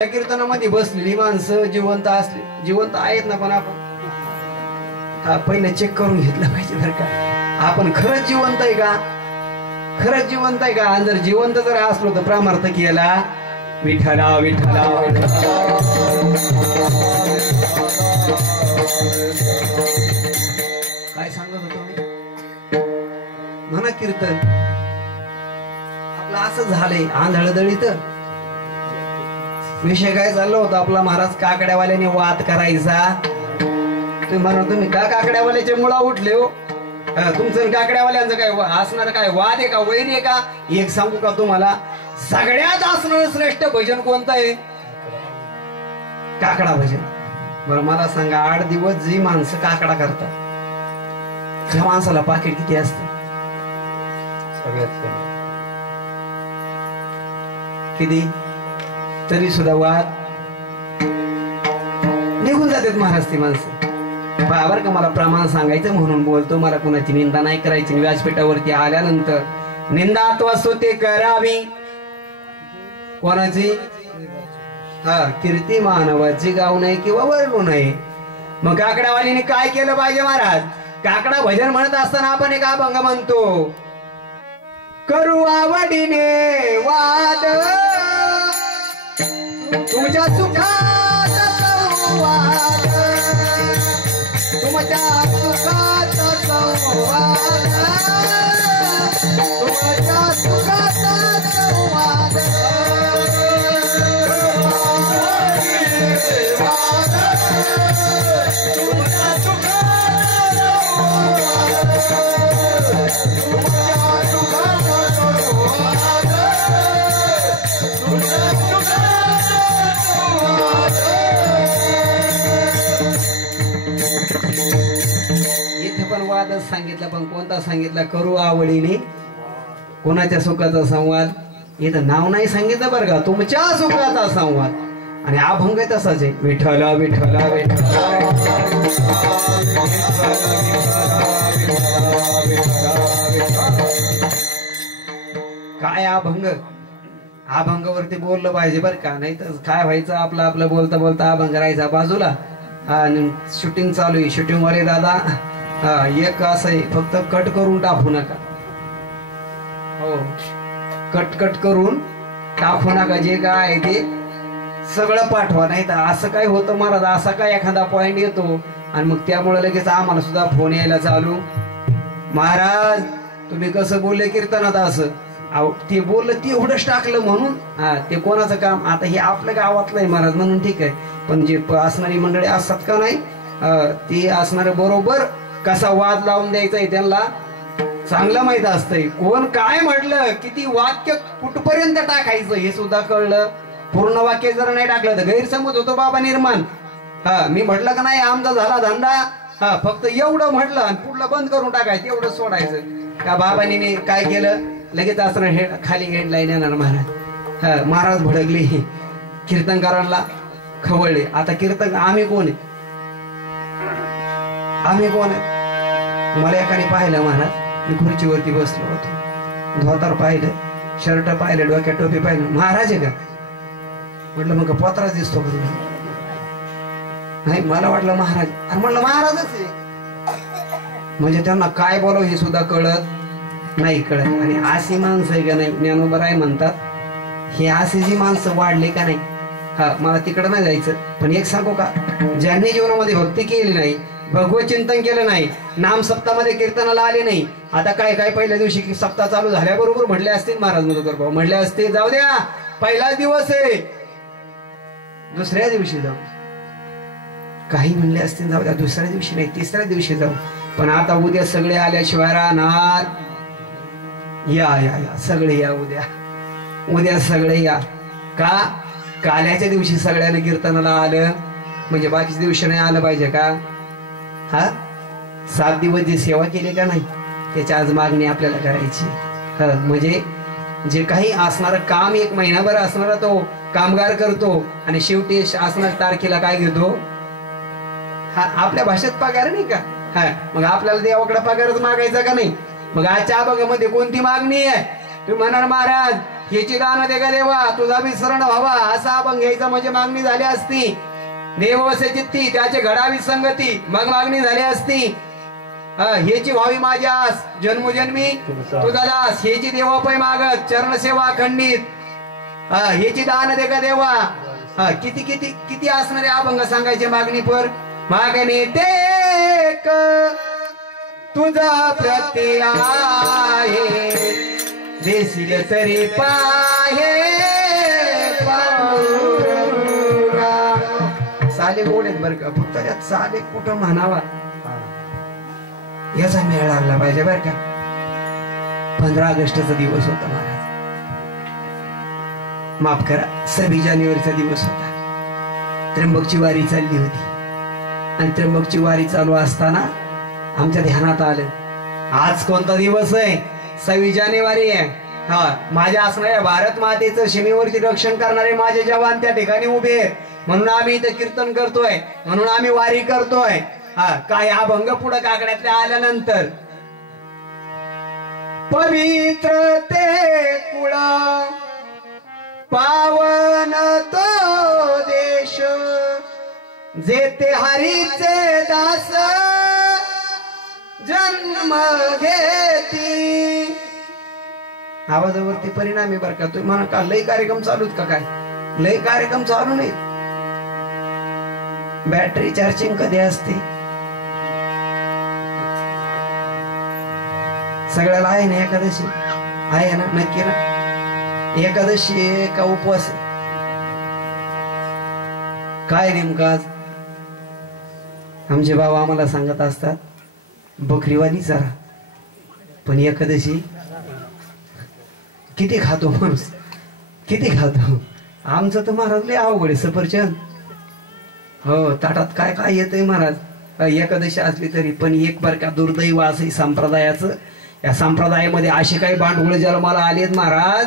त्या कीर्तनामध्ये बसलेली माणसं जिवंत असले जिवंत आहेत ना, पण आपण पहिलं चेक करून घेतलं पाहिजे बरं का, आपण खरंच जिवंत आहे का, खरंच जिवंत आहे का. आणि जर जिवंत जर असलो तर प्रामार्थ केला विठ्ठला विठ्ठला काय सांगत होतो मी, म्हणा कीर्तन आपलं असं झालंय आंधळदळीत. विषय काय चालला होता आपला, महाराज काकड्यावाल्याने वाद करायचा. तुम्ही म्हणा तुम्ही का काकड्यावाल्याचे मुळा उठले हो, तुमचं काकड्यावाल्यांचं काय असणार, काय वाद आहे का, वैर आहे का. एक सांगू का तुम्हाला, सगळ्यात असणार श्रेष्ठ भजन कोणतं आहे, काकडा भजन. बरं मला सांगा, 8 दिवस जी माणसं काकडा करतात त्या माणसाला पाकिट किती असतं, किती, तरी सुद्धा वाद निघून जातात महाराज ती माणसं. बरोबर का, मला प्रमाण सांगायचं म्हणून बोलतो, मला कुणाची निंदा नाही करायची. व्यासपीठावरती आल्यानंतर निंदा अथवा स्तुती करावी कोणाची, कीर्ती मानवाची गाव नाही किंवा वर्णू नये. मग काकडावालीने काय केलं पाहिजे महाराज, काकडा भजन म्हणत असताना आपण एक अभंग म्हणतो, करू आवडीने वाद तुमच्या सुखात संवाद, तुमच्या सुखात संवाद, तुमच्या सुखात संवाद, तुमच्या इथे पण वादच सांगितला, पण कोणता सांगितला, करू आवडीने कोणाच्या सुखाचा संवाद. इथं नाव नाही सांगितलं बरं का, तुमच्या सुखाचा संवाद. आणि अभंग तसाच आहे, विठ्ठला विठ्ठला विठ्ठला. काय अभंग, अभंगावरती बोललं पाहिजे बरं का, नाही तर काय व्हायचं, आपलं आपलं बोलता बोलता अभंग राहायचा बाजूला. आणि शूटिंग चालू आहे, शूटिंग वाले दादा एक असं आहे, फक्त कट करून टाकू नका, हो कट करून टाकू नका, जे काय आहे ते सगळं पाठवा. नाही तर असं काय होतं महाराज, असा काय एखादा पॉइंट येतो आणि मग त्यामुळे लगेच आम्हाला सुद्धा फोन यायला चालू, महाराज तुम्ही कसं बोलले कीर्तनात, असं ते बोललं ते एवढंच टाकलं म्हणून. ते कोणाचं काम, आता हे आपल्या गावातलं आहे महाराज म्हणून ठीक आहे, पण जे असणारी मंडळी असतात का नाही, ते असणारे बरोबर कसा वाद लावून द्यायचा आहे त्यांना चांगलं माहित असतंय. कोण काय म्हटलं, किती वाक्य कुठपर्यंत टाकायचं हे सुद्धा कळलं. पूर्ण वाक्य जर नाही टाकलं तर गैरसमज होतो बाबा निर्माण. मी म्हटलं का नाही आमचा झाला धंदा, फक्त एवढं म्हटलं आणि पुढलं बंद करून टाकायचं, एवढं सोडायचं का. बाबांनी काय केलं, लगेच असं खाली हेडलाईन येणार महाराज. महाराज भडकले, कीर्तनकारांना खवळले. आता कीर्तन आम्ही कोण आहे, आम्ही कोण आहे. मला एकाने पाहिलं महाराज, मी खुर्चीवरती बसलो होतो, धोतर पाहिलं, शर्ट पाहिलं, डोक्यात टोपी पाहिलं, महाराज आहे का म्हटलं, मग पोत्राच दिसतो का तुला, नाही मला वाटलं महाराज, आणि म्हटलं महाराजच आहे. म्हणजे त्यांना काय बोलावं हे सुद्धा कळत नाही, कळत. आणि अशी माणसं आहे का नाही, ज्ञानोबा राय म्हणतात, हे अशी जी माणसं वाढले का नाही, मला तिकडं नाही जायचं, पण एक सांगू का, ज्यांनी जीवनामध्ये भक्ती केली नाही, भगवत चिंतन केलं नाही, नाम सप्तामध्ये कीर्तनाला आले नाही, आता काय काय पहिल्या दिवशी सप्ताह चालू झाल्याबरोबर म्हटले असतील महाराज मधुकर भाऊ, म्हटले असते जाऊ द्या पहिलाच दिवस आहे, दुसऱ्या दिवशी जाऊ, काही म्हणले असतील जाऊ द्या दुसऱ्या दिवशी नाही तिसऱ्या दिवशी जाऊ. पण आता उद्या सगळे आल्याशिवाय राहणार, या या या सगळे या, उद्या सगळे या. का काल्याच्या दिवशी सगळ्यांना कीर्तनाला आलं म्हणजे बाकीच्या दिवशी नाही आलं पाहिजे का. 7 दिवस जी सेवा केली का नाही त्याची आज मागणी आपल्याला करायची. म्हणजे जे काही असणारं काम 1 महिनाभर असणारा तो कामगार करतो आणि शेवटी असणार तारखेला काय घेतो, आपल्या भाषेत पगार नाही का. मग आपल्याला देवाकडे पगारच मागायचा का नाही. मग आजच्या अभंगामध्ये कोणती मागणी आहे, तुम्ही म्हणाल महाराज याची दान दे का देवा, तुझा विसरण व्हावा असा अभंग घ्यायचा म्हणजे मागणी झाली असती. देव वसे चित्ती त्याचे घडावी संगती, मग मागणी झाली असती. हेची व्हावी माझी आस, जन्मोजन्मी तुझा दास. हेची देवा पै मागत, चरण सेवा खंडित. हेची दान दे का देवा. किती किती किती असणारे अभंग सांगायचे मागणी पर. मागणी टेक तुझा प्रति आहे, देशील तरी पाहे साले गोडेत बर का, फक्त त्यात साले कुठं म्हणावा याचा मेळ लागला पाहिजे बर का. 15 ऑगस्टचा दिवस होता महाराज, माफ करा 26 जानेवारीचा दिवस होता. त्र्यंबकची वारी चालली होती आणि त्र्यंबकची वारी चालू असताना आमच्या ध्यानात आलं आज कोणता दिवस आहे, 26 जानेवारी आहे. माझ्या असणाऱ्या भारत मातेचं सीमेवरती रक्षण करणारे माझे जवान त्या ठिकाणी उभे आहेत, म्हणून आम्ही इथं कीर्तन करतोय, म्हणून आम्ही वारी करतोय. काय अभंग पुढे काकड्यातल्या आल्यानंतर पवित्र ते कुळ पावन तो देश, जेते हरीचे दास जन्म घेती. आवाजावरती परिणाम आहे बर का. तुम्ही म्हणा का लय कार्यक्रम चालूत का, काय लय कार्यक्रम चालू नाही. बॅटरी चार्जिंग कधी असते सगळ्याला आहे ना. एकादशी आहे ना, नक्की ना. एकादशी का उपवास काय नेमका आज आमचे बाबा आम्हाला सांगत असतात, बकरीवाली चरा पण एकादशी किती खातो माणूस, किती खातो. आमचं तर महाराज लय अवघड आहे. सफरचंद हो ताटात काय काय येतंय महाराज. एकादशी असली तरी पण एक बार का दुर्दैव असं संप्रदायाचं, या संप्रदायामध्ये असे काही भांडवळ ज्याला मला आलेत महाराज,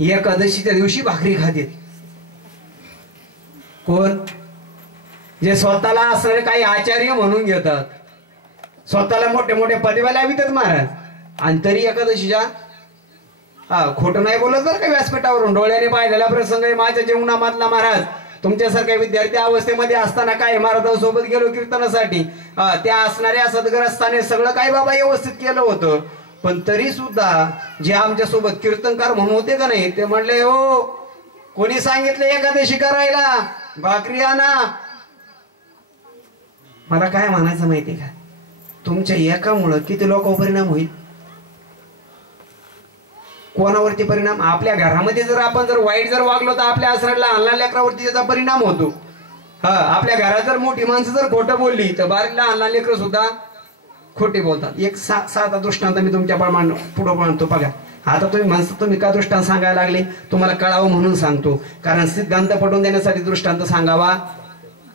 एकादशीच्या दिवशी भाकरी खातेत. कोण जे स्वतःला असणारे काही आचार्य म्हणून घेतात, स्वतःला मोठे मोठे पदव्या लावितात महाराज, आणि तरी एकादशीच्या खोटं नाही बोलत जर का व्यासपीठावरून. डोळ्याने पाहिलेला प्रसंग आहे माझ्या जीवनामधला महाराज. तुमच्यासारख्या विद्यार्थी अवस्थेमध्ये असताना काय महाराजांसोबत गेलो कीर्तनासाठी, त्या असणाऱ्या सद्ग्रस्ताने सगळं काही बाबा व्यवस्थित केलं होतं, पण तरी सुद्धा जे आमच्या सोबत कीर्तनकार म्हणून होते का नाही, ते म्हणले हो कोणी सांगितलं एकादशी करायला, भाकरी आणा. मला काय म्हणायचं माहिती का, तुमच्या एकामुळं किती लोकांवर परिणाम होईल. कोणावरती परिणाम, आपल्या घरामध्ये जर आपण जर वाईट जर वागलो तर आपल्या असणाऱ्या लहान लहान लेकरावरती त्याचा परिणाम होतो. आपल्या घरात जर मोठी माणसं जर खोटं बोलली तर बारीक लहान लहान लेकरं सुद्धा खोटे बोलतात. एक साधा दृष्टांत मी तुमच्या पुढे म्हणतो बघा. आता तुम्ही म्हणता तुम्ही का दृष्टांत सांगायला लागले, तुम्हाला कळावं म्हणून सांगतो, कारण सिद्धांत पटवून देण्यासाठी दृष्टांत सांगावा.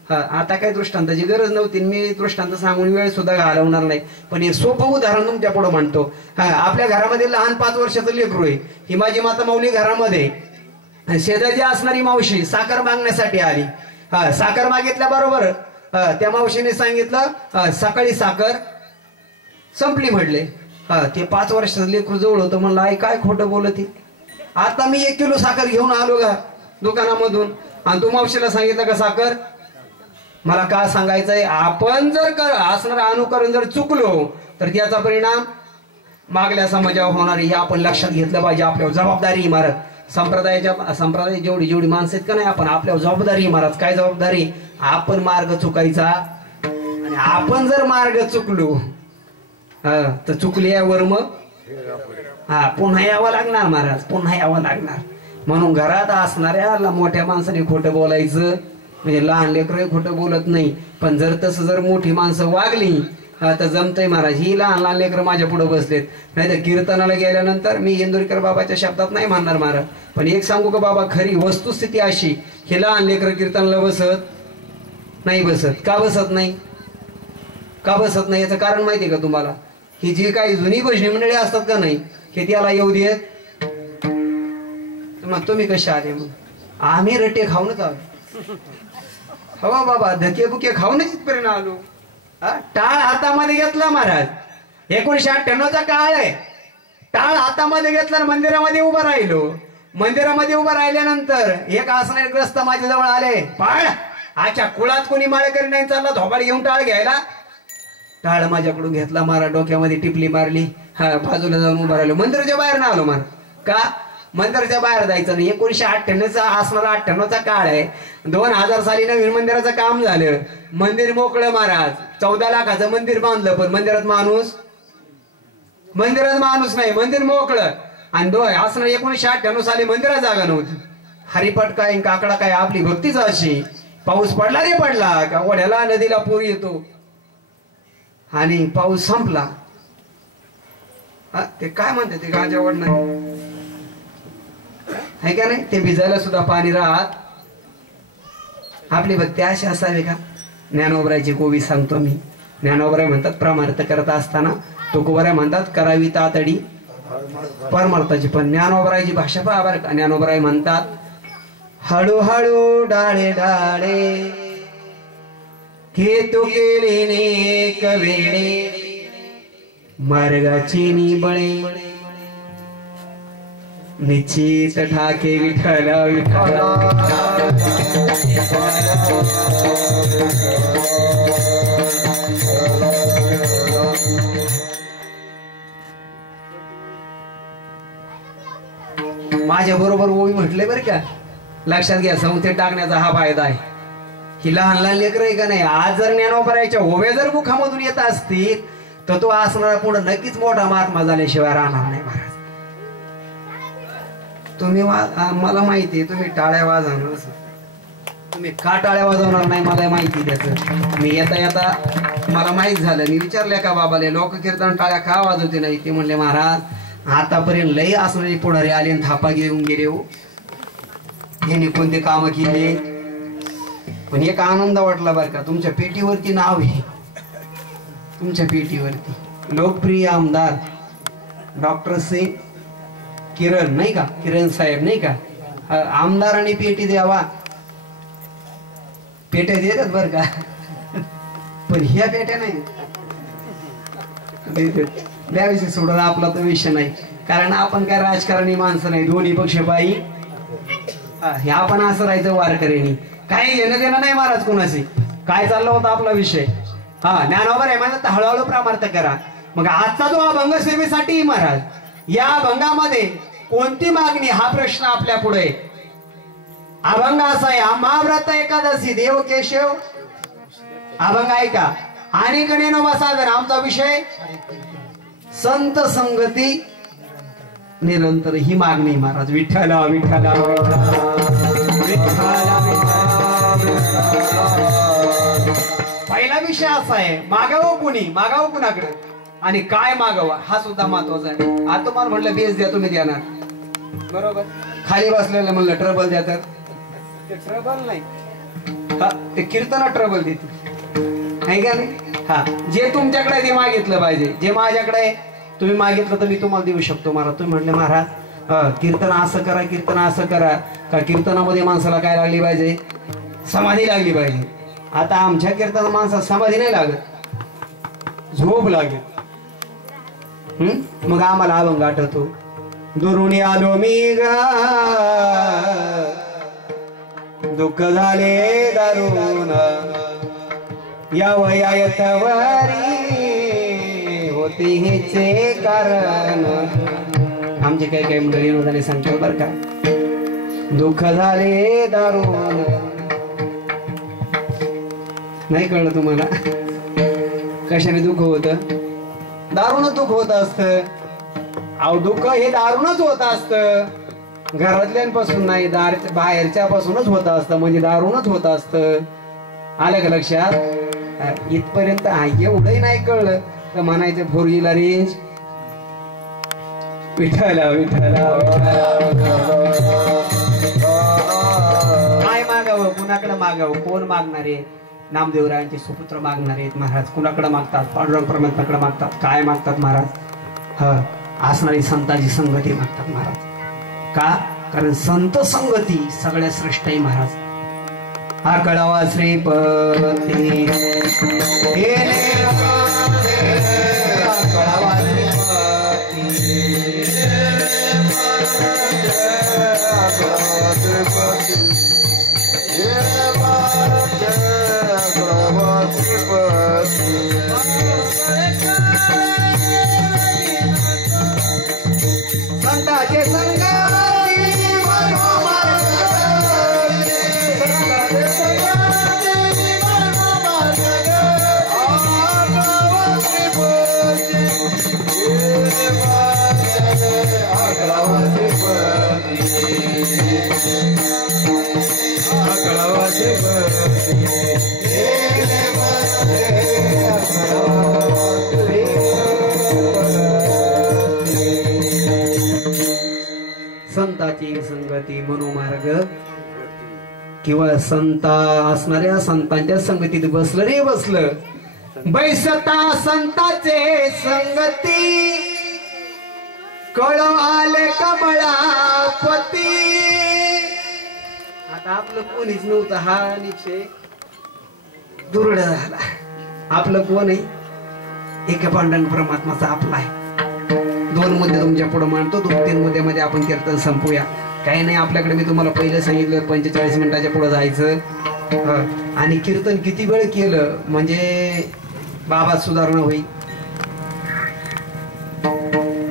आता काही दृष्टांताची गरज नव्हती, मी दृष्टांत सांगून वेळ सुद्धा घालवणार नाही, पण एक सोपं उदाहरण तुमच्या पुढे म्हणतो. आपल्या घरामध्ये लहान 5 वर्षाचं लेकरू आहे. ही माझी माता माऊली घरामध्ये, शेजारी असणारी मावशी साखर मागण्यासाठी आली. साखर मागितल्या बरोबर त्या मावशीने सांगितलं सकाळी साखर संपली म्हणले. ते 5 वर्षाचं लेकरू जवळ होतं, म्हणलं आई काय खोटं बोलत, आता मी 1 किलो साखर घेऊन आलो का दुकानामधून, आणि तू मावशीला सांगितलं का साखर. मला काय सांगायचंय, आपण जर असणार अनुकरण जर चुकलो तर त्याचा परिणाम मागल्या समाजावर होणार हे आपण लक्षात घेतलं पाहिजे. आपल्यावर जबाबदारी इमारत संप्रदाय जेवढी जेवढी माणसं आहेत का नाही, आपण आपल्यावर जबाबदारी इमारत. काय जबाबदारी, आपण मार्ग चुकायचा, आणि आपण जर मार्ग चुकलो तर चुकल्यावर मग पुन्हा यावं लागणार महाराज, पुन्हा यावं लागणार. म्हणून घरात असणाऱ्या मोठ्या माणसाने खोटं बोलायचं, म्हणजे लहान लेकरं खोटं बोलत नाही, पण जर तसं जर मोठी माणसं वागली तर जमतंय महाराज. ही लहान लहान लेकरं माझ्या पुढे बसलेत, नाही तर कीर्तनाला गेल्यानंतर मी इंदुरीकर बाबाच्या शब्दात नाही म्हणणार महाराज, पण एक सांगू का बाबा, खरी वस्तुस्थिती अशी, हे लहान लेकरं कीर्तनाला बसत नाही. बसत का बसत नाही, का बसत नाही याचं कारण माहितीये का तुम्हाला. ही जी काही जुनी भजनी मंडळी असतात का नाही, हे त्याला येऊ देत. मग तुम्ही कसे आले, मग आम्ही रट्टे खाऊनच आलो. हो बाबा, धके बुके खाऊनच इथपर्यंत आलो. टाळ हातामध्ये घेतला महाराज, 1998चा काळ आहे. टाळ हातामध्ये घेतला, मंदिरामध्ये उभं राहिलो. मंदिरामध्ये उभं राहिल्यानंतर एक आसनग्रस्त माझ्या जवळ आले. पाळ आच्या कुळात कोणी माळकरी नाही चालला, धोबाड घेऊन टाळ घ्यायला. टाळ माझ्याकडून घेतला, मारा डोक्यामध्ये टिपली मारली. हा बाजूला जाऊन उभा राहिलो. मंदिराच्या बाहेर ना आलो मार. का मंदिराच्या बाहेर जायचं नाही. 1998चा असणारा 98चा काळ आहे. 2000 साली नवीन मंदिराचं काम झालं. मंदिर मोकळं महाराज. 14 लाखाचं मंदिर बांधलं, पण मंदिरात माणूस नाही. मंदिर मोकळं. आणि असणार 1998 साली मंदिरात जागा नव्हती. हरिपाठ काय काकडा काय आपली भक्तीच अशी. पाऊस पडला रे पडला का ओढ्याला नदीला पूर येतो. आणि पाऊस संपला. ते काय म्हणते ते गाजा ओढणार आहे का नाही, ते भिजायला सुद्धा पाणी राहत. आपली भक्ती अशी असावी का. ज्ञानोबरायची गोवी सांगतो मी. ज्ञानोबराय म्हणतात प्रमार्थ करत असताना, तुकोबराय म्हणतात करावी तातडी परमार्थाची. पण ज्ञानोबरायची भाषा पहा बरं का. ज्ञानोबराय म्हणतात हळूहळू डाळे डाळे हेतू केले नेक वेळे मार्गाची निबळे निश्चित ठाके विठ्ठल विठ्ठल. माझ्या बरोबर ओवी म्हटले बरं का. लक्षात घ्या, संस्थेत टाकण्याचा हा फायदा आहे. ही लहान लहान लेकर आहे का नाही. आज जर ज्ञानोबरायच्या ओव्या जर मुखामधून येत असतील तर तो असणारा पुढे नक्कीच मोठा महात्मा झाल्याशिवाय राहणार नाही महाराज. तुम्ही मला माहिती आहे तुम्ही टाळ्या वाजवणार. तुम्ही का टाळ्या वाजवणार नाही मला माहिती. त्याचं मी येता येता मला माहित झालं. मी विचारले का बाबाले लोक कीर्तन टाळ्या का वाजवते नाही. ते म्हणले महाराज आतापर्यंत लई असणारे पुढारी आले आणि थापा घेऊन गेले हो. यांनी कोणते काम केले. पण एक आनंद वाटला बरं का. तुमच्या पेटीवरती नाव आहे. तुमच्या पेटीवरती लोकप्रिय आमदार डॉक्टर सिंग किरण नाही का, किरण साहेब नाही का. आमदार आणि पेटी द्यावा. पेट्या देतात बर का, पण ह्या पेट्या नाही द्याविषयी सोडून आपला तो विषय नाही. कारण आपण काय राजकारणी माणसं नाही. दोन्ही पक्ष बाई हे आपण असं राहायचं वारकऱ्यांनी. काही घेणं देणं नाही महाराज कोणाशी. काय चाललं होतं आपला विषय. ज्ञानोबर आहे म्हणतात हळूहळू प्रमार्थ करा. मग आजचा जो अभंग सेवेसाठी महाराज, या अभंगामध्ये कोणती मागणी हा प्रश्न आपल्या पुढे. अभंग असा आहे महाव्रत एकादशी देव केशव अभंग आहे का. आणि गणेनो साधन आमचा विषय संत संगती निरंतर ही मागणी महाराज. विठ्ठला विठ्ठला पहिला विषय असा आहे मागावं कुणी, मागावं कुणाकडे आणि काय मागावं हा सुद्धा महत्वाचा आहे. आता तुम्हाला म्हटलं बेस द्या तुम्ही देणार बरोबर. खाली बसलेलं म्हणलं ट्रबल देतात. ते ट्रबल नाही ते कीर्तना ट्रबल देते आहे का नाही. जे तुमच्याकडे ते मागितलं पाहिजे. जे माझ्याकडे तुम्ही मागितलं तर मी तुम्हाला देऊ शकतो महाराज. तुम्ही म्हटले महाराज कीर्तन असं करा, कीर्तन असं करा. का कीर्तनामध्ये माणसाला काय लागली पाहिजे, समाधी लागली पाहिजे. आता आमच्या कीर्तन माणसाला समाधी नाही लागत, झोप लागेल. मग आम्हाला अभंग आठवतो. दुरुणी आलो मी गा दुःख झाले दारुण या वयातवरी होते हेचे कारण. आमचे काही काही मुलं विनोदाने सांगतो बर का. दुःख झाले दारुण. नाही कळलं तुम्हाला कशाने दुःख होत. दारूनच दुःख होत असत. अहो दुःख हे दारूनच होत असत. घरातल्यांपासून नाही बाहेरच्या पासूनच होत असतं. म्हणजे दारूनच होत असत. आलं का लक्षात. इथपर्यंत एवढंही नाही कळलं तर म्हणायचं 4G ला रेंज. विठ्ठला विठ्ठला काय मागावं, कुणाकडे मागावं. कोण मागणारे. नामदेवरायांचे सुपुत्र मागणारे आहेत महाराज. कुणाकडे मागतात, पांडुरंग परमात्म्याकडे मागतात. काय मागतात महाराज. असणारी संतांची संगती मागतात महाराज. का, कारण संत संगती सगळ्या श्रेष्ठ आहे महाराज. हा कळावा श्रीपती कळावा श्रीपती संताचे संगाती संताची संगती मनोमार्ग किंवा संता असणाऱ्या संतांच्या संगतीत बसलं रे बसलं बैसता संताचे संगती कळ आले कमळापती. आता आपलं कोणीच नव्हतं हा निश्चय दुर्ड झाला. आपलं कोण आहे एक पांडुरंग परमात्माचा आपला आहे. 2 मुद्दे तुमच्या पुढे मांडतो. 2-3 मुद्द्यामध्ये आपण कीर्तन संपूया. काही नाही आपल्याकडे मी तुम्हाला पहिलं सांगितलं 45 मिनिटाच्या पुढे जायचं आणि कीर्तन किती वेळ केलं म्हणजे बाबात सुधारणा होईल.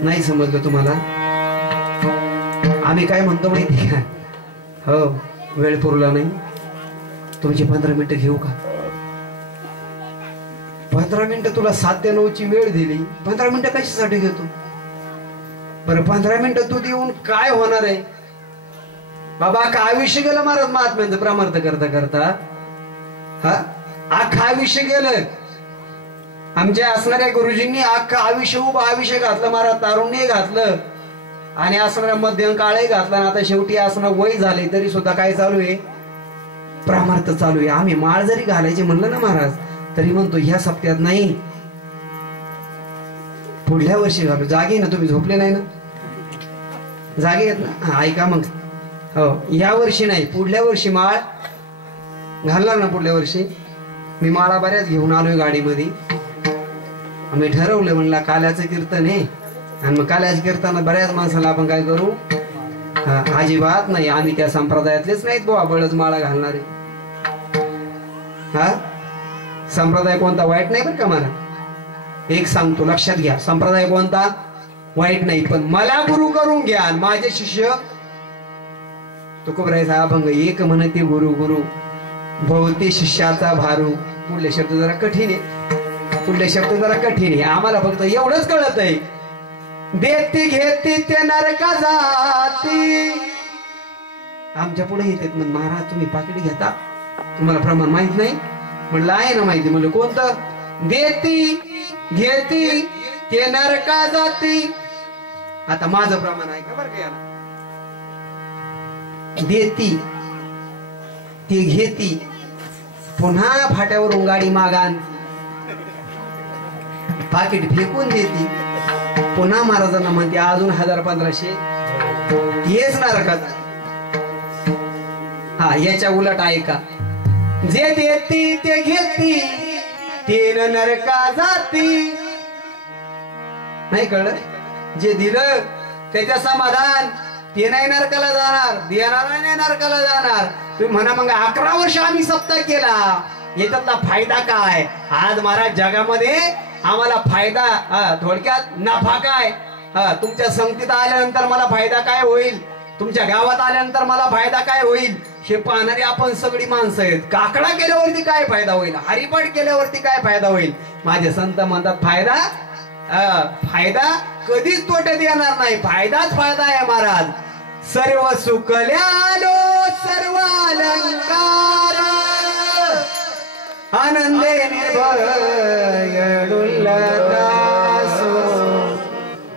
नाही समजलं तुम्हाला. आम्ही काय म्हणतो माहिती का हो वेळ पुरला नाही तुमची 15 मिनिटं घेऊ का. 15 मिनिटं तुला 7 ते 9 ची वेळ दिली 15 मिनिटं कशासाठी घेतो बरं. 15 मिनिटं तू देऊन काय होणार आहे बाबा. काय आयुष्य गेलं महाराज महात्म्यांचं प्रमार्थ करता करता हा अख्खा आयुष्य गेलं. आमच्या असणाऱ्या गुरुजींनी अख्खा आयुष्य आयुष्य घातलं महाराज. तारुण्य घातलं आणि असणाऱ्या मध्यम काळही घातला. आता शेवटी असणं वय झाले तरी सुद्धा काय चालू आहे प्रमार्थ चालू आहे. आम्ही माळ जरी घालायचे म्हणलं ना महाराज तरी म्हणतो ह्या सप्त्यात नाही पुढल्या वर्षी घालू. जागे ना तुम्ही झोपले नाही ना जागे आहेत ना ऐका मग हो या वर्षी नाही पुढल्या वर्षी माळ घालणार ना. पुढल्या वर्षी मी माळा बऱ्याच घेऊन आलोय गाडीमध्ये. आम्ही ठरवलं म्हणला काल्याचं कीर्तन आहे आणि मग काल्याच्या कीर्तनात बऱ्याच माणसाला आपण काय करू अजिबात नाही. आम्ही त्या संप्रदायातलेच नाहीत बुवा बळच माळा घालणारे. हा संप्रदाय कोणता वाईट नाही बरं का मला एक सांगतो लक्षात घ्या. संप्रदाय कोणता वाईट नाही पण मला गुरु करून घ्या. माझे शिष्य तुकोबरायचा अभंग एक म्हणते गुरु गुरु भोवती शिष्याचा भारू. पुढले शब्द जरा कठीण आहे. पुढले शब्द जरा कठीण आहे. आम्हाला फक्त एवढंच कळत आहे देती घेती ते नरका जाती. आमच्या पुढे येतात मग महाराज तुम्ही पाकिट घेता तुम्हाला प्रमाण माहित नाही म्हणलं आहे ना माहिती. म्हणलं कोणतं देती घेती ते नरका जाती. आता माझं प्रमाण आहे का बरं का याला. देती ते घेती पुन्हा फाट्यावरून गाडी मागान पाकिट फेकून देती पुन्हा महाराजांना म्हणते अजून 1000-1500 हेच नरकाचा. हा याच्या उलट ऐका जे देती ते घेती ते नरका जाती. नाही कळलं. जे दिलं त्याच्या समाधान ते नाही नरकाला जाणार देणारा नाही नरकाला जाणार. तुम्ही म्हणा मग 11 वर्ष आम्ही सप्ताह केला याच्यातला फायदा काय. आज महाराज जगामध्ये आम्हाला फायदा थोडक्यात नफा काय. तुमच्या संगतीत आल्यानंतर मला फायदा काय होईल तुमच्या गावात आल्यानंतर मला फायदा काय होईल हे पाहणारे आपण सगळी माणसं आहेत. काकडा केल्यावरती काय फायदा होईल हरिपाठ केल्यावरती काय फायदा होईल. माझे संत म्हणतात फायदा फायदा कधीच तोट्यात येणार नाही. फायदाच फायदा आहे महाराज. सर्व सुकल्यालो सर्व अलंकार आनंदे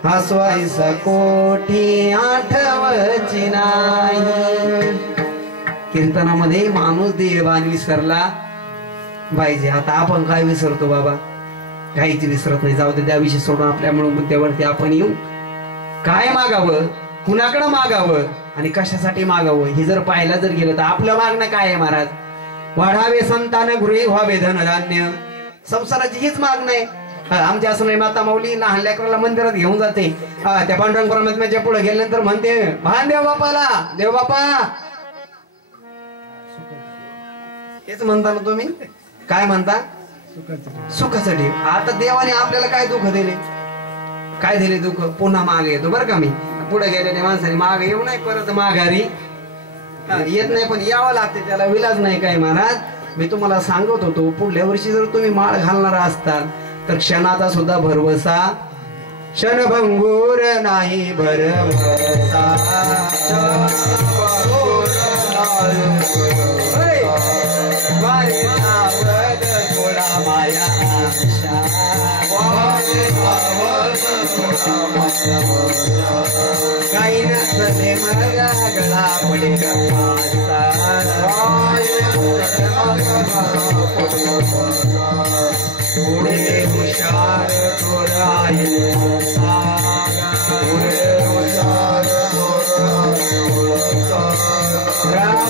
हसवायचा कोठी आठवची नाही. कीर्तनामध्ये माणूस देवान विसरला पाहिजे. आता आपण काय विसरतो बाबा काहीच विसरत नाही. जाऊ दे त्या विषय सोडून आपल्या म्हणून मुद्द्यावरती आपण येऊ. काय मागावं कुणाकडं मागावं आणि कशासाठी मागावं हे जर पाहायला जर गेलं तर आपलं मागणं काय आहे महाराज. वाढावे संतान गृही व्हावे धनधान्य. संसाराची हीच मागणं आहे. आमच्या असं नाही, माता माऊली लहान लेकराला मंदिरात घेऊन जाते, त्या पांडुरंग परमात्म्याच्या पुढे गेल्यानंतर म्हणते, भान देव बापाला, देव बापा. हेच म्हणता ना तुम्ही, काय म्हणता? सुखाचं देव. आता देवाने आपल्याला काय दुःख दिले, काय दिले दुःख? पुन्हा मागे येतो बरं का. मी पुढे गेलेल्या माणसाने मागे येऊ नाही, परत माघारी येत नाही, पण यावं लागते, त्याला विलाज नाही काय महाराज. मी तुम्हाला सांगत होतो, पुढल्या वर्षी जर तुम्ही माळ घालणारा असताल तर क्षणाचा सुद्धा भरवसा, क्षणभंगूर नाही भरवसा. माया काही नसते माझ्या गळा पडे पुढे हुशार थोराय राम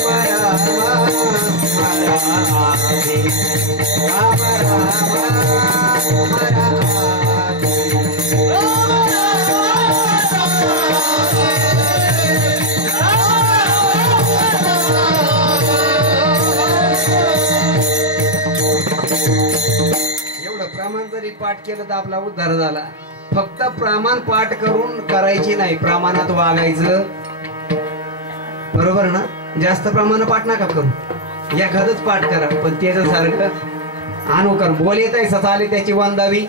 एवढं प्रमाण जरी पाठ केलं तर आपला उद्धार झाला. फक्त प्रमाण पाठ करून करायची नाही, प्रमाणात वागायचं. बरोबर ना? जास्त प्रमाण पाठ नका करू, एखादच पाठ करा, पण त्याच्यासारखं अनुकर बोल येत आहे सचाले त्याची वंदावी.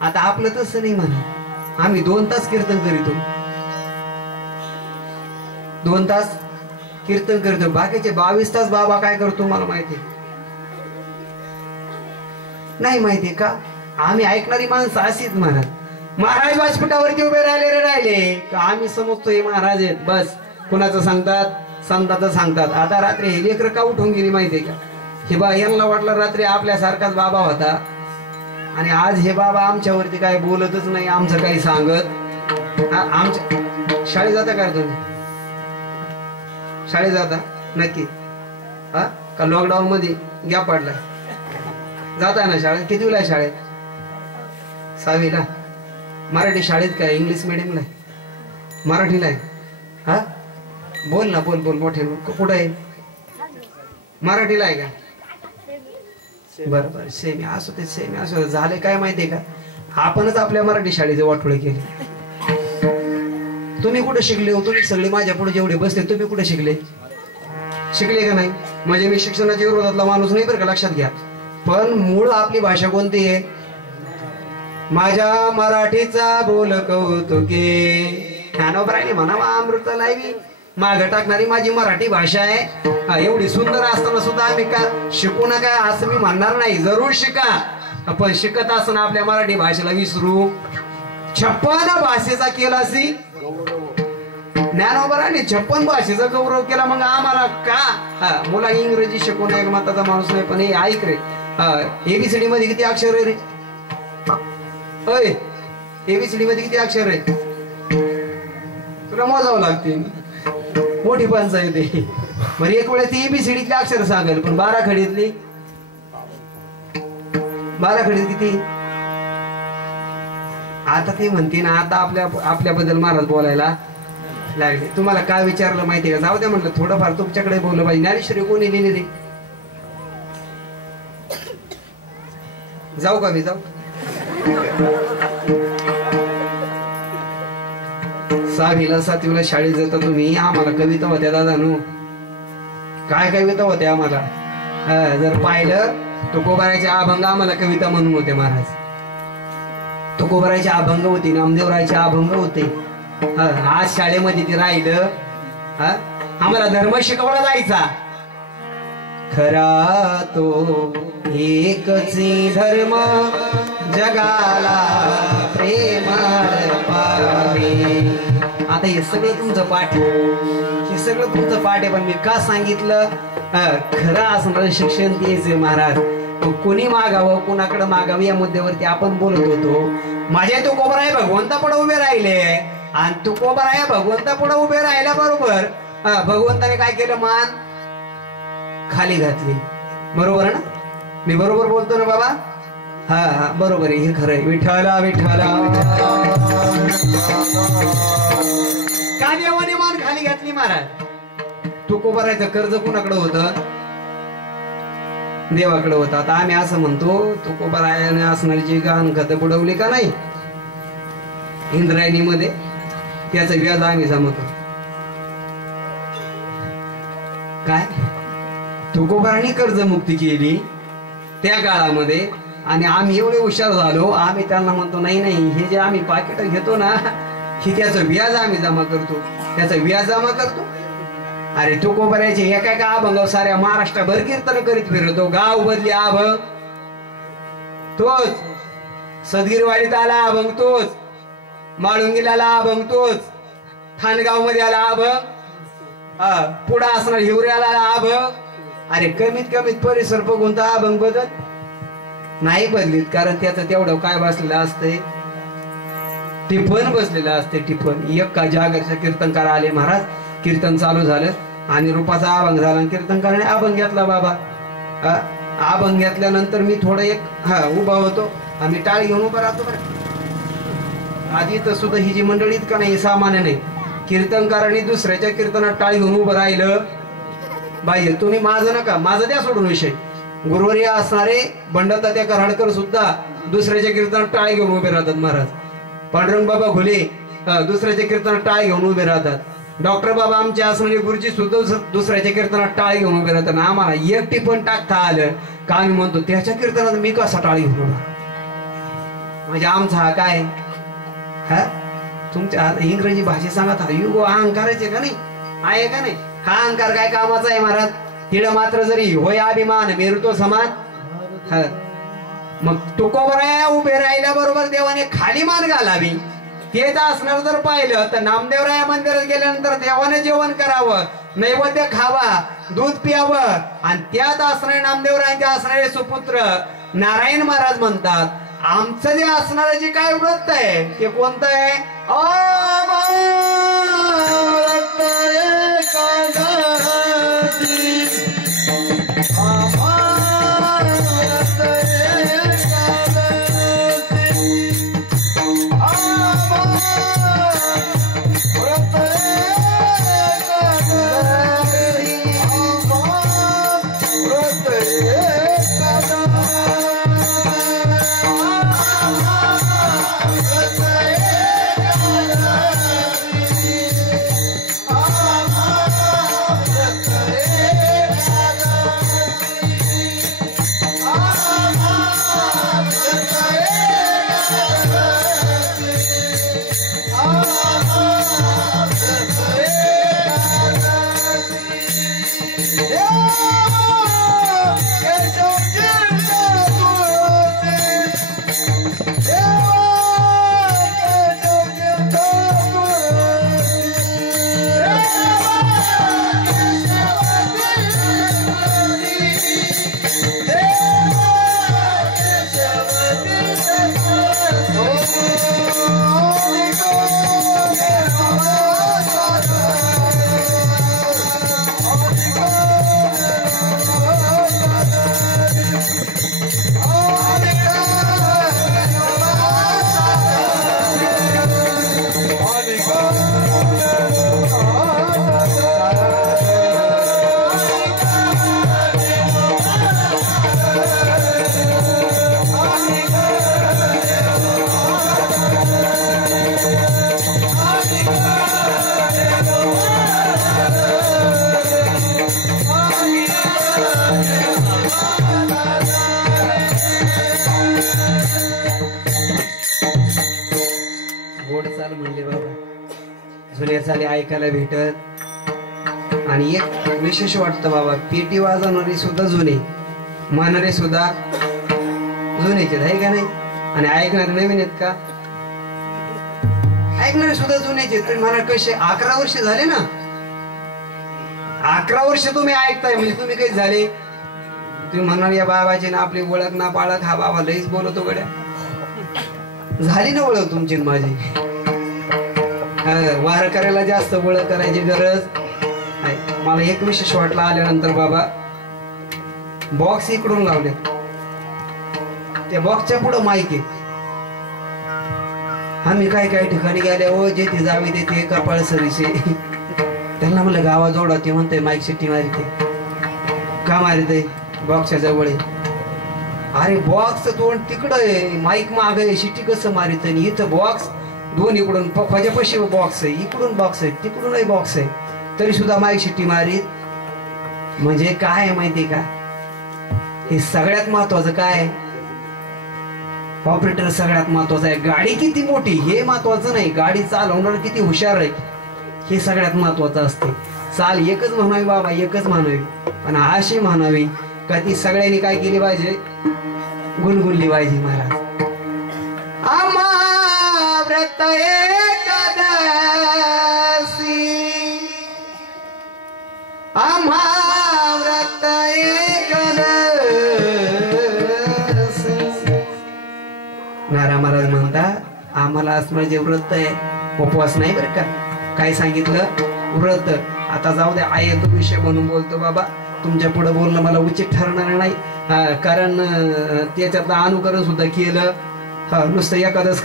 आता आपलं तसं नाही म्हणा, आम्ही 2 तास कीर्तन करीतो, 2 तास कीर्तन करतो, बाकीचे 22 तास बाबा काय करतो मला माहिती नाही. माहिती का? आम्ही ऐकणारी माणसं अशीच म्हणा, महाराज व्यासपीठावरती उभे राहिले का आम्ही समजतो हे महाराज आहेत बस. कुणाचं सांगतात? संताचं सांगतात. आता रात्री हे लेकरं का उठून गेली माहितीये का? हे बा यांना वाटलं रात्री आपल्यासारखाच बाबा होता, आणि आज हे बाबा आमच्यावरती काय बोलतच नाही, आमचं काही सांगत. आमच्या शाळेत जाता का तुम्ही? शाळेत जाता नक्की? का लॉकडाऊन मध्ये गॅप पडलाय? जाताय ना शाळेत? कितवीला आहे शाळेत? 6वीला. मराठी शाळेत काय इंग्लिश मिडियमला आहे? मराठीला आहे. हा बोल ना, बोल बोल मोठे. कुठं आहे? मराठीला आहे का? बरं बरं, सेमी असो ते, सेमी असो. झाले काय माहितीये का, आपणच आपल्या मराठी शाळेचे वाटोळे केले. तुम्ही कुठे शिकले हो? तुम्ही सगळे माझ्या पुढे जेवढे बसले तुम्ही कुठे शिकले? शिकले का नाही? म्हणजे मी शिक्षणाच्या विरोधातला माणूस नाही बरं का, लक्षात घ्या. पण मूळ आपली भाषा कोणती आहे? माझ्या मराठीचा बोल कौतुके, ज्ञानोबरायने म्हणावा अमृत लावी, माग टाकणारी माझी मराठी भाषा आहे. एवढी सुंदर असताना सुद्धा आम्ही का शिकू नका असं मी म्हणणार नाही, जरूर शिका. पण शिकत असताना आपल्या मराठी भाषेला विसरू. 56 भाषेचा केला सी ज्ञानोबराने, 56 भाषेचा गौरव केला. मग आम्हाला का? मुला इंग्रजी शिकून एक मताचा माणूस नाही, पण हे ऐक रे, एबीसीडी मध्ये किती अक्षर आहे रे? एबीसीडी मध्ये किती अक्षर आहे? तुला मोजावं लागते, मोठी पंचायत आहे. बरं एक वेळेस ती एबीसीडीतली अक्षर सांगेल, पण 12 खडीतली 12 खडीत किती? आता ते म्हणते ना, आता आपल्याबद्दल महाराज बोलायला लागले. तुम्हाला काय विचारलं माहितीये का? जाऊ द्या म्हटलं, थोडंफार तुमच्याकडे बोललं पाहिजे. ज्ञानेश्वरी कोणी लिहिली रे? जाऊ का मी? जाऊ. 6वीला 7वीला शाळेत जाता तुम्ही, आम्हाला कविता होत्या दादानू. काय कविता होत्या आम्हाला? जर पाहिलं तुकोबारायचे अभंग आम्हाला कविता म्हणून होते महाराज. तुकोबारायचे अभंग होते, नामदेवरायचे अभंग होते. आज शाळेमध्ये ते राहिलं. आम्हाला धर्म शिकवला जायचा. खरा तो एकची धर्म जगाला प्रेमाळ पावे. आता हे सगळं तुमचं पाठ, हे सगळं तुमचं पाठ आहे. पण मी का सांगितलं? खरं असणारं शिक्षण तेच आहे महाराज. कोणी मागावं, कोणाकडे मागावं या मुद्द्यावरती आपण बोलत होतो. माझे तुकोबाराय भगवंता पुढे उभे राहिले, आणि तुकोबाराय भगवंता पुढे उभे राहिल्या बरोबर भगवंताने काय केलं? मान खाली घातली. बरोबर ना? मी बरोबर बोलतो ना बाबा? हा हा बरोबर आहे, हे खरं आहे. विठ्ठला विठ्ठला का देवाने मान खाली घातली महाराज. तुकोबारायचं कर्ज कुणाकडे होतं? देवाकडे होतं. आता आम्ही असं म्हणतो तुकोबारायाने असणारी जी गाण खत बुडवली का नाही इंद्रायणीमध्ये, त्याचं व्याज आम्ही जमतो. काय तुकोबारांनी कर्जमुक्ती केली त्या काळामध्ये, आणि आम्ही एवढे हुशार झालो, आम्ही त्यांना म्हणतो नाही नाही, हे जे आम्ही पाकिट घेतो ना, हे त्याचं व्याज आम्ही जमा करतो, त्याचं व्याज जमा करतो. अरे तुकोबारायचे एका एका अभंग साऱ्या महाराष्ट्रभर कीर्तन करीत फिरतो. गाव बदली अभंग तोच, सदगीरवाडीत आला अभंग तोच, माळुंगीला आला अभंग तोच, ठाणगाव मध्ये आला अभंग, पुढे असणार हिवऱ्याला आला अभंग. अरे कमीत परिसर बघून तर अभंग बदल नाही बदलीत, कारण त्याचं तेवढं काय बसलेलं असतंय, टिफन बसलेलं असते. टिफन एक का जागरच्या कीर्तनकार आले महाराज, कीर्तन चालू झालं आणि रूपाचा अभंग झाला, कीर्तनकाराने अभंग घेतला. बाबा अभंग घेतल्यानंतर मी थोडं एक उभा होतो, आम्ही टाळी घेऊन उभा राहतो. बरं आधी तर सुद्धा ही जी मंडळीत का नाही सामान्य नाही, कीर्तनकारांनी दुसऱ्याच्या कीर्तनात टाळी घेऊन उभं राहिलं बाई. तुम्ही माझं नका, माझं द्या सोडून विषय. गुरुवारी असणारे बंडतात्या कराडकर सुद्धा दुसऱ्याच्या कीर्तनात टाळी घेऊन उभे राहतात महाराज. पांडुरंग बाबा घुले दुसऱ्याच्या कीर्तनात टाळी घेऊन उभे राहतात. डॉक्टर बाबा आमचे असणारे गुरुजी सुद्धा दुसऱ्याच्या कीर्तनात टाळी घेऊन उभे राहतात. आम्हाला एक टिपण टाकता आलं का आम्ही म्हणतो त्याच्या कीर्तनात मी कसा टाळी घेऊन उभा, म्हणजे आमचा हा काय हा तुमच्या इंग्रजी भाषेत सांगत हा युगो अहंकाराचे का नाही आहे का नाही. हा अहंकार काय कामाचा आहे महाराज. तिड मात्र जरी होय अभिमान मेरुतो समान. मग तुकोबराया उभे राहिल्या बरोबर देवाने खाली मान घालावी. तेच असणार जर पाहिलं तर नामदेवराया मंदिरात गेल्यानंतर देवाने जेवण करावं, नैवेद्य खावा, दूध प्यावं, आणि त्यात असणारे नामदेवरायांचे असणारे सुपुत्र नारायण महाराज म्हणतात आमचं जे असणार जे काय व्रत आहे ते कोणतं आहे. ऐकायला भेटत. आणि एक विशेष वाटतं बाबा, पेटी वाजवणारे सुद्धा जुने, म्हणणारे सुद्धा जुनेच आहे का नाही, आणि ऐकणारे नवीन आहेत का. ऐकणारे सुद्धा जुनेच आहेत. पण मला कसे 11 वर्ष झाले ना, 11 वर्ष तुम्ही ऐकताय म्हणजे तुम्ही काही झाले. तुम्ही म्हणाल या बाबाची ना आपली ओळख ना पाळख, हा बाबा लईच बोलतो गड्या. झाली ना ओळख तुमची माझी. वार करायला जास्त ओळख करायची गरज नाही. मला एक विशेष वाटलं आल्यानंतर बाबा बॉक्स इकडून लावले, त्या बॉक्सच्या पुढं माईक आहे. आम्ही काय काय ठिकाणी गेल्या हो जे ती जावी देते कपाळ सरीचे. त्यांना म्हणलं गावा जोडा. ते म्हणते माईक शिट्टी मारिते. का मारिते? बॉक्सच्या जवळ आहे. अरे बॉक्स तोंड तिकडं आहे, माईक माग आहे, शिट्टी कसं मारित? इथं बॉक्स दोन इकडून पशी बॉक्स आहे, इकडून बॉक्स आहे, तिकडूनही बॉक्स आहे, तरी सुद्धा माईक शिट्टी मारीत. म्हणजे काय आहे माहिती का? हे सगळ्यात महत्वाचं काय? ऑपरेटर सगळ्यात महत्वाचं आहे. गाडी किती मोठी हे महत्वाचं नाही, गाडी चालवणार किती हुशार आहे हे सगळ्यात महत्वाचं असते. चाल एकच म्हणावी बाबा, एकच म्हणावी, पण अशी म्हणावी का ती सगळ्यांनी काय केली पाहिजे? गुणगुणली पाहिजे. महाराज आम्हा व्रत एकादशी, आम्हा व्रत एकादशी. नारा महाराज म्हणतात आम्हाला असणार जे व्रत आहे, उपवास नाही बरं का. काय सांगितलं? व्रत. आता जाऊ द्या, आहे तो विषय म्हणून बोलतो बाबा. तुमच्या पुढे बोलणं मला उचित ठरणार नाही, कारण त्याच्यातलं अनुकरण सुद्धा केलं. नुसतं एकादश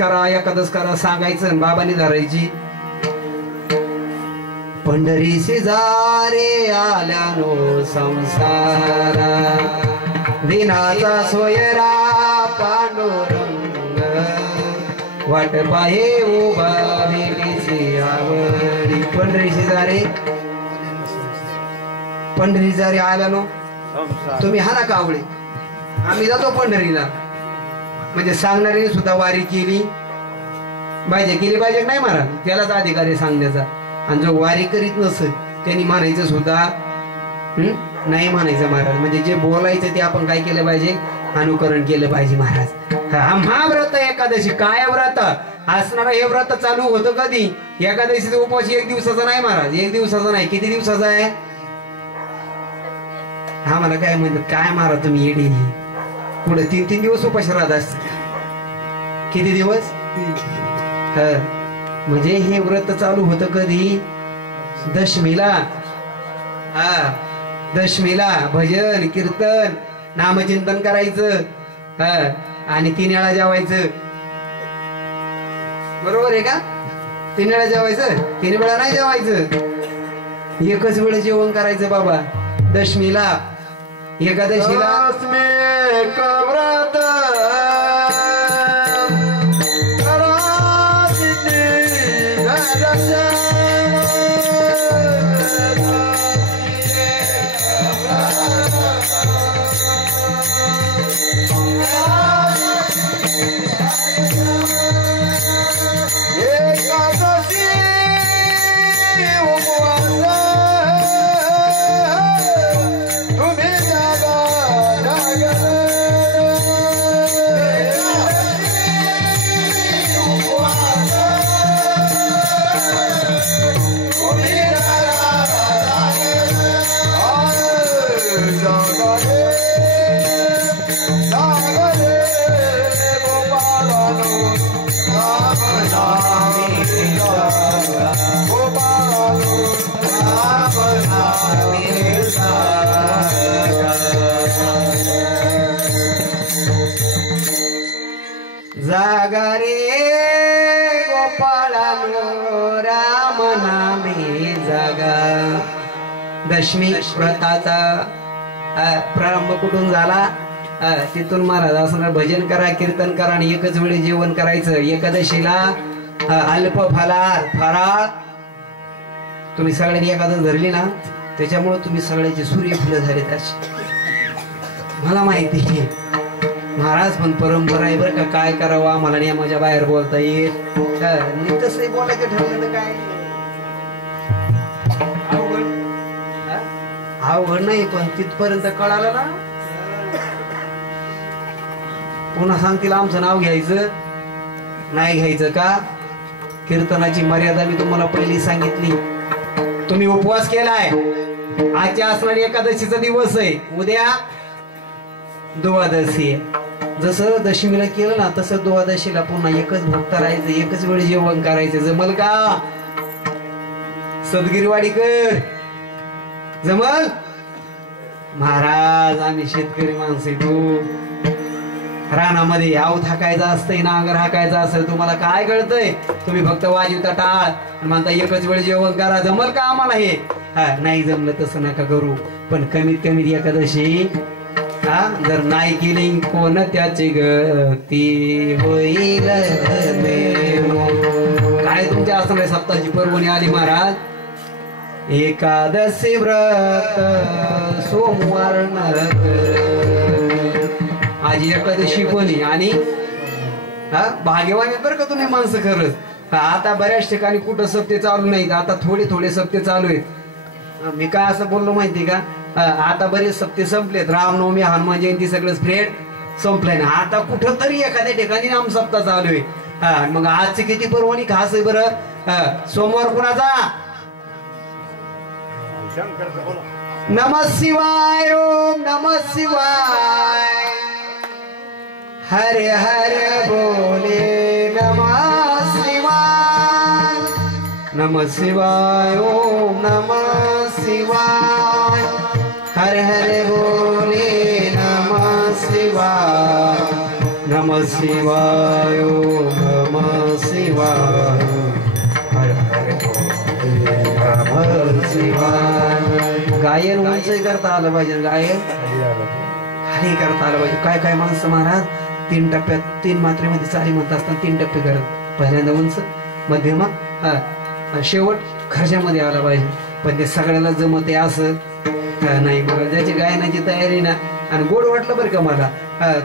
करा सांगायचं, बाबांनी धरायची. पंढरी शेजारे आल्यानो संसारा, दिनाचा सोयरा पांडुरंग, वाट पाहे उभा भेटीची आवडी. पंढरी शेजारी आल्यानो तुम्ही हा ना कावळे. आम्ही जातो पंढरीला, म्हणजे सांगणाऱ्याने सुद्धा वारी केली पाहिजे नाही महाराज, त्यालाच अधिकार आहे सांगण्याचा. आणि जो वारी करीत नसेल त्यांनी म्हणायचं सुद्धा नाही म्हणायचं महाराज. म्हणजे जे बोलायचं ते आपण काय केलं पाहिजे? अनुकरण केलं पाहिजे महाराज. हा व्रत एकादशी काय व्रत असणार? हे व्रत चालू होतं कधी? एकादशीचा उपवास 1 दिवसाचा नाही महाराज, 1 दिवसाचा नाही. किती दिवसाचा आहे? हा मला काय म्हणतात, काय मारा तुम्ही येडी, पुढे 3-3 दिवस उपाशी राहत असत. किती दिवस? म्हणजे हे व्रत चालू होतं कधी? दशमीला. दशमीला भजन कीर्तन नामचिंतन करायचं, आणि 3 वेळा जेवायचं. बरोबर आहे का? 3 वेळा जेवायचं, 3 वेळा नाही जेवायचं, एकच वेळ जेवण करायचं बाबा. दशमीला, एकादशीला जागा रे गोपाळानो राम नामे जागा. दशमी व्रताचा प्रारंभ कुठून झाला? तिथून महाराज असणार भजन करा, कीर्तन करा आणि एकच वेळी जेवण करायचं. एकादशीला अल्प फराळ. तुम्ही सगळ्यांनी एकादश धरली ना, त्याच्यामुळे तुम्ही सगळ्याचे सूर्यफुलं झालेत अशी मला माहिती आहे महाराज. पण परंपरा आहे बरं का, काय करावं आम्हाला नियमाच्या बाहेर बोलता येईल. तसं बोलायचं ठरलं तर काय अवघड नाही, पण तिथपर्यंत कळालं ना. पुन्हा सांगतील आमचं नाव घ्यायचं नाही घ्यायचं का? कीर्तनाची मर्यादा मी तुम्हाला पहिली सांगितली. तुम्ही उपवास केलाय, आजच्या असणारी एकादशीचा दिवस आहे, उद्या द्वादशी आहे. जसं दशमीला केलं ना तसं द्वादशीला पुन्हा एकच भक्त राहायचं, एकच वेळ जेवण करायचं. जमल का सदगिरीवाडीकर? जमल? महाराज आम्ही शेतकरी माणसे, तू रानामध्ये आऊत हाकायचा असतंय, नांगर हाकायचा असेल, तुम्हाला काय कळतंय? तुम्ही फक्त वाजवता टाळ म्हणता एकच वेळ जेवण करा. जमल का आम्हाला हे? हा, नाही जमलं तसं नका करू, पण कमीत कमी एकादशी जर नाही केली कोण त्याची गती होईल. काय तुमच्या असं सप्ताहाची पर्वणी आली महाराज. एकादशी व्रत सोमवार नरक. आज एकादशी कोणी आणि भाग्यवान बरं का तुम्ही माणसं खरंच. आता बऱ्याच ठिकाणी कुठं सप्ते चालू नाहीत, आता थोडे सप्ते चालू आहेत. मी काय असं बोललो माहिती का, आता बरेच सप्ते संपलेत. रामनवमी, हनुमान जयंती सगळं फ्रेड संपलंय ना. आता कुठं तरी एखाद्या ठिकाणी नाम सप्ताह चालू आहे. मग आजची किती पर्वणी खास आहे बरं. सोमवार कुणाचा? नमः शिवाय, ओम नमः शिवाय, हरे हरे बोले नमः शिवाय, नमः शिवाय, ओम नमः शिवाय, हरे हरे बोले नमः शिवाय, नमः शिवाय, ओम नमः शिवाय, हरे हरे बोले नमः शिवाय. गायन उंच करता आलं पाहिजे, गायन खाली करता आलं पाहिजे. काय काय माणसं महाराज 3 टप्प्यात 3 मात्रेमध्ये चाली म्हणत असताना 3 टप्पे करत. पहिल्यांदा उंच, मध्यमा, शेवट खर्चामध्ये आला पाहिजे. पण ते सगळ्याला जमत आहे असं नाही. मला ज्याची गायनाची तयारी ना, आणि गोड वाटलं बरं का मला.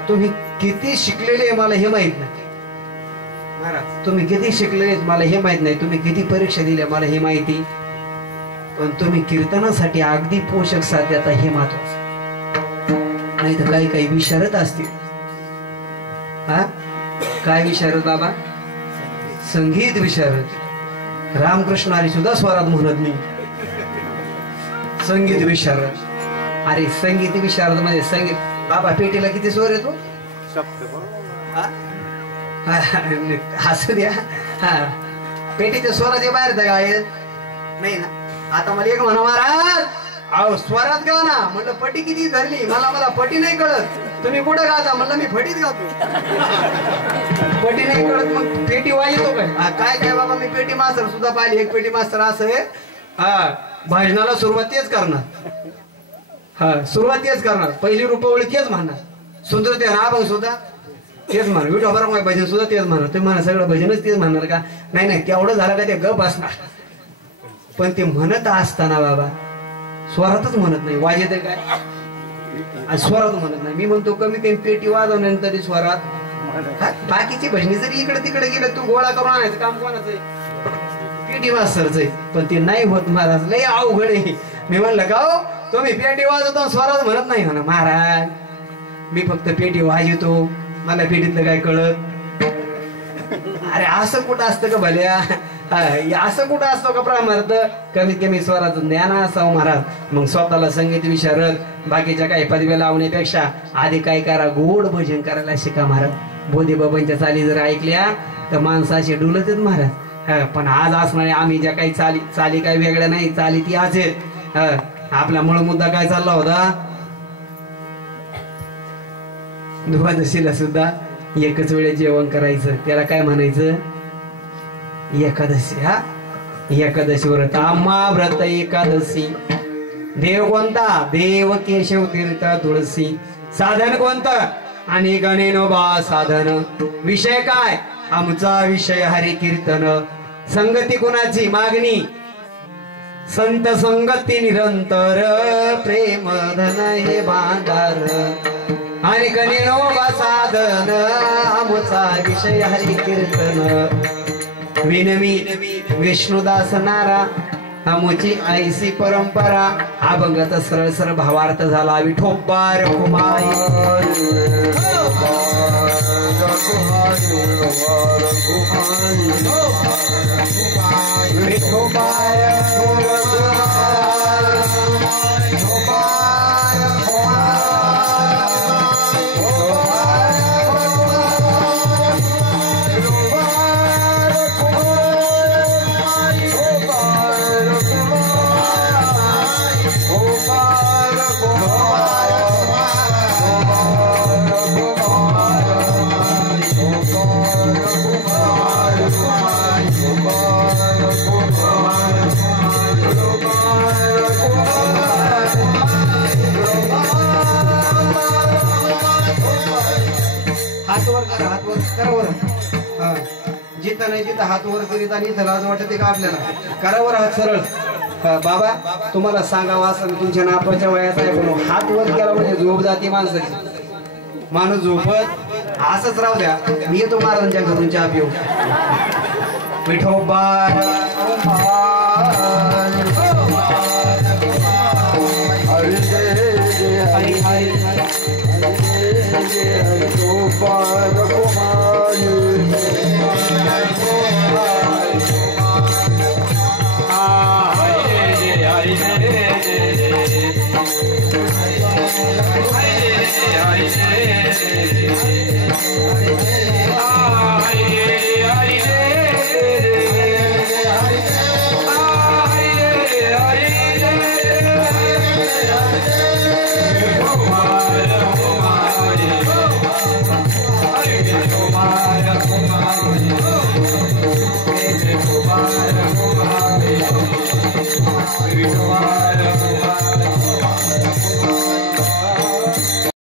तुम्ही किती शिकलेले मला हे माहित नाही महाराज. तुम्ही किती शिकलेले मला हे माहित नाही. तुम्ही किती परीक्षा दिल्या मला हे माहिती. पण तुम्ही कीर्तनासाठी अगदी पोषक साथ देता हे महत्वाचं. नाही तर काही विशारद असतील. काय विशारद बाबा? संगीत विशारद. रामकृष्ण हरी सुद्धा स्वरात म्हणत नाही. संगीत विशारद. अरे संगीत विशारद मध्ये संगीत बाबा पेटीला किती स्वर येतो? हसू द्या. पेटीच्या स्वराच्या बाहेर गायन नाही ना. आता मला एक म्हणा महाराज, अहो स्वरात गा ना. म्हणलं पटी किती धरली? मला पटी नाही कळत. तुम्ही कुठं गाता? म्हणलं मी फटीत गातो. पटी नाही कळत मग पेटी वाजतो काय? काय बाबा मी पेटी मास्तर सुद्धा पाहिली. एक पेटी मास्तर असं आहे, भजनाला सुरुवात तेच करणार. सुरुवात तेच करणार. पहिली रूपवळी तेच म्हणणार. सुंदर ते अभंग सुद्धा तेच म्हणणार. विठोबा भजन सुद्धा तेच म्हणणार. तुम्ही म्हणा सगळं भजनच तेच म्हणणार का? नाही तेवढं झालं का ते गप असणार. पण ते म्हणत असताना बाबा स्वरातच म्हणत नाही. वाजत काय स्वरात म्हणत नाही. मी म्हणतो कमी कमी पेटी वाजवल्यानंतर स्वरात. बाकीची भजनी जरी इकडे तिकडे गेलं, तू गोळा करून आणायचं काम कोणाचं आहे? पेटी मास्तरचं आहे. पण ते नाही होत महाराज, लय अवघड आहे. मी म्हणलं का हो तुम्ही पेटी वाजवतो स्वरात म्हणत नाही म्हणा. महाराज मी फक्त पेटी वाजवतो, मला पेटीतलं काय कळत? अरे असं कुठं असतं का भल्या? असं कुठं असतो का प्रामार्थ? कमीत कमी स्वराचं ज्ञान असावं महाराज. मग स्वतःला संगीत विशारद बाकीच्या काही पदव्या लावण्यापेक्षा आधी काय करा, गोड भजन करायला शिका महाराज. बोधी बाबांच्या चाली जर ऐकल्या तर माणसाशी डुलतच महाराज. पण आज असणारे आम्ही ज्या काही चाली काही वेगळ्या नाही, चाली ती आज आहेत. आपला मूळ मुद्दा काय चालला होता? द्वादशीला सुद्धा एकच वेळे जेवण करायचं. त्याला काय म्हणायचं? एकादशी. एकादशी व्रत. आम्हा व्रत एकादशी. देव कोणता? देव केशव तीर्थ तुळशी. साधन कोणतं? आणि गणेनोबा साधन. विषय काय? आमचा विषय हरी कीर्तन. संगती कुणाची? मागणी संत संगती निरंतर. प्रेम धन हे भांडार. आणि गणेनोबा साधन. आमचा विषय हरी कीर्तन. विनवी विष्णुदास नारा. आमची ऐसी परंपरा. अभंगाचा सरळ सरळ भावार्थ झाला. विठोबार कुमार जिथं नाही तिथं हात वर करीत आणि इथं लाज वाटते का आपल्याला? करावर हात सरळ. बाबा तुम्हाला सांगावं असं तुमच्या नापाच्या वयात आहे पण हात वर केला म्हणजे झोप जाते माणसाची. माणूस झोपत असंच राहू द्या. मी येतो महाराजांच्या घरून चहा पिऊ. विठोबा हरी हरी Hare